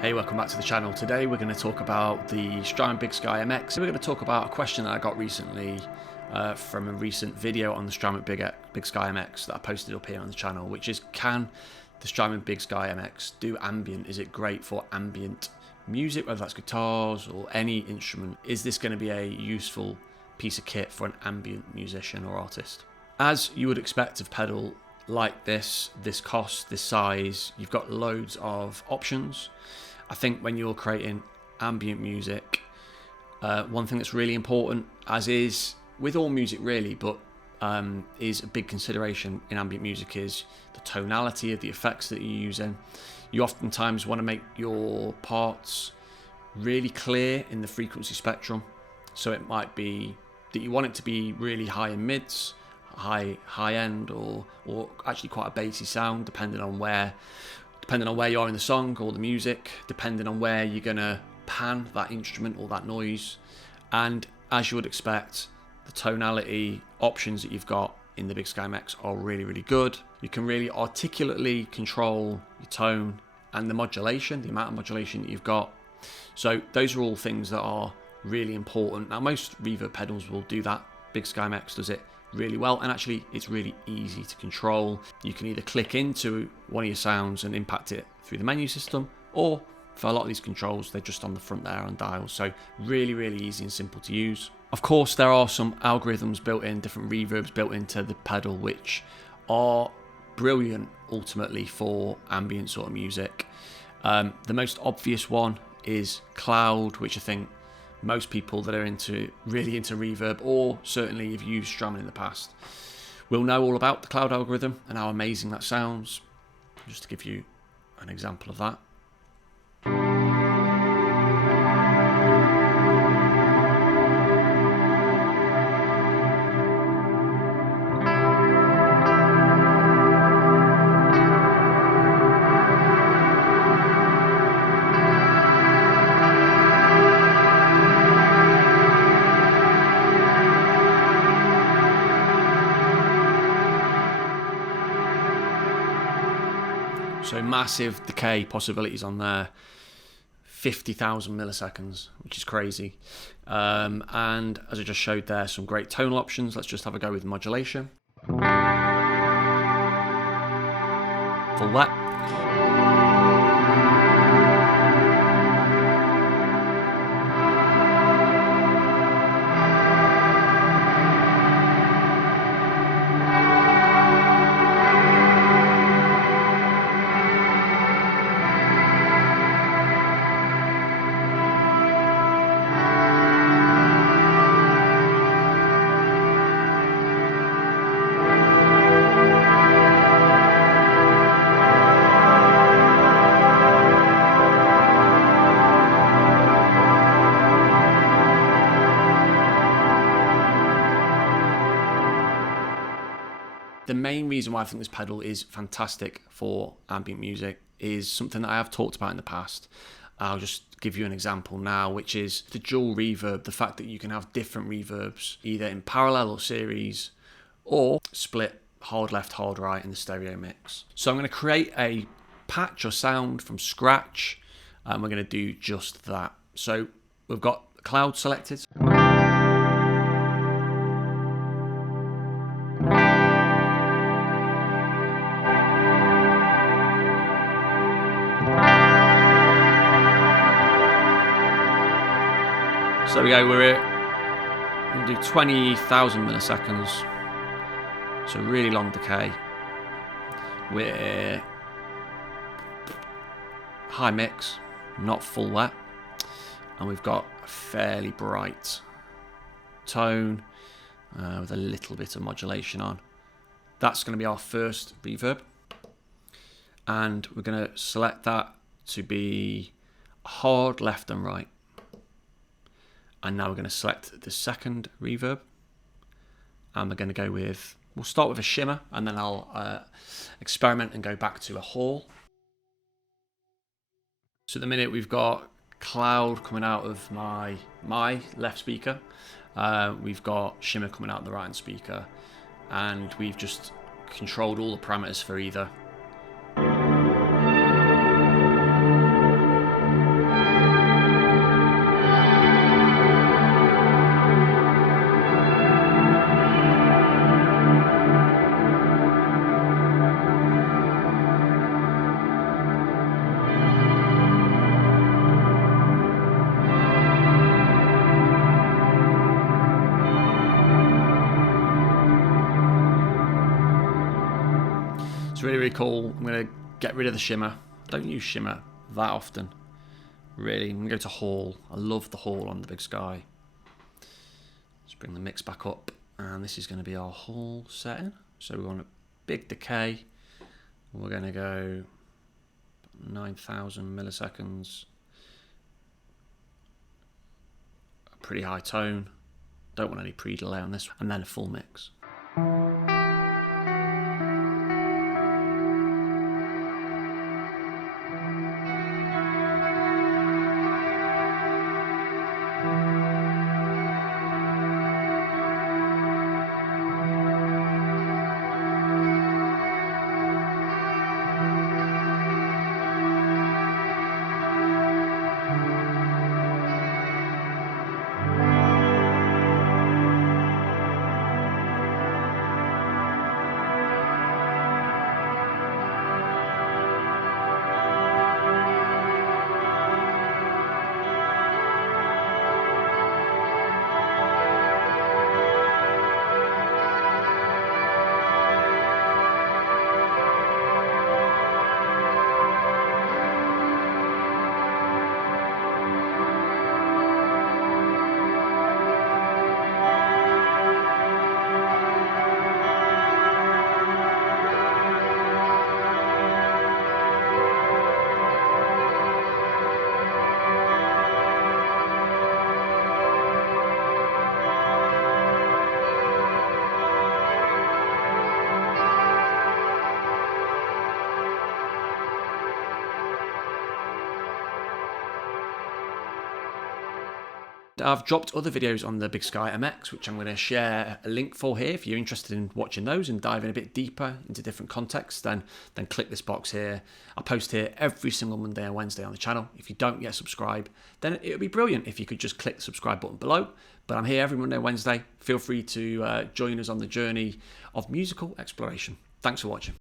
Hey, welcome back to the channel. Today we're going to talk about the Strymon Bigsky MX. We're going to talk about a question that I got recently from a recent video on the Strymon Bigsky MX that I posted up here on the channel, which is, can the Strymon Bigsky MX do ambient? Is it great for ambient music, whether that's guitars or any instrument? Is this going to be a useful piece of kit for an ambient musician or artist? As you would expect of pedal like this cost, this size, you've got loads of options. I think when you're creating ambient music, one thing that's really important, as is with all music really, but is a big consideration in ambient music, is the tonality of the effects that you're using. You oftentimes want to make your parts really clear in the frequency spectrum, so it might be that you want it to be really high in mids, high end, or actually quite a bassy sound, depending on where you are in the song or the music, depending on where you're gonna pan that instrument or that noise. And as you would expect, the tonality options that you've got in the Bigsky MX are really good. You can really articulately control your tone and the modulation, the amount of modulation that you've got. So those are all things that are really important. Now most reverb pedals will do that. Bigsky MX does it really well, and actually it's really easy to control. You can either click into one of your sounds and impact it through the menu system, or for a lot of these controls they're just on the front there on dials, so really easy and simple to use. Of course there are some algorithms built in, different reverbs built into the pedal, which are brilliant ultimately for ambient sort of music. The most obvious one is Cloud, which I think most people that are really into reverb, or certainly have used Strymon in the past, will know all about the Cloud algorithm and how amazing that sounds. Just to give you an example of that. So massive decay possibilities on there, 50,000 milliseconds, which is crazy. And as I just showed there, some great tonal options. Let's just have a go with modulation. Full wet. The main reason why I think this pedal is fantastic for ambient music is something that I have talked about in the past. I'll just give you an example now, which is the dual reverb, the fact that you can have different reverbs either in parallel or series, or split hard left, hard right in the stereo mix. So I'm going to create a patch or sound from scratch, and we're going to do just that. So we've got Cloud selected. So there we go, we're going to do 20,000 milliseconds, so really long decay. We're high mix, not full wet, and we've got a fairly bright tone with a little bit of modulation on. That's going to be our first reverb, and we're going to select that to be hard left and right. And now we're going to select the second reverb, and we're going to go with, we'll start with a shimmer, and then I'll experiment and go back to a hall. So at the minute we've got Cloud coming out of my left speaker, we've got shimmer coming out of the right hand speaker, and we've just controlled all the parameters for either. really, really cool. I'm going to get rid of the shimmer. Don't use shimmer that often, really. I'm going to go to Hall. I love the Hall on the Big Sky. Let's bring the mix back up. And this is going to be our Hall setting. So we want a big decay. We're going to go 9,000 milliseconds. A pretty high tone. Don't want any pre-delay on this. And then a full mix. I've dropped other videos on the Big Sky MX, which I'm going to share a link for here. If you're interested in watching those and diving a bit deeper into different contexts, then click this box here. I post here every single Monday and Wednesday on the channel. If you don't yet subscribe, then it would be brilliant if you could just click the subscribe button below. But I'm here every Monday and Wednesday. Feel free to join us on the journey of musical exploration. Thanks for watching.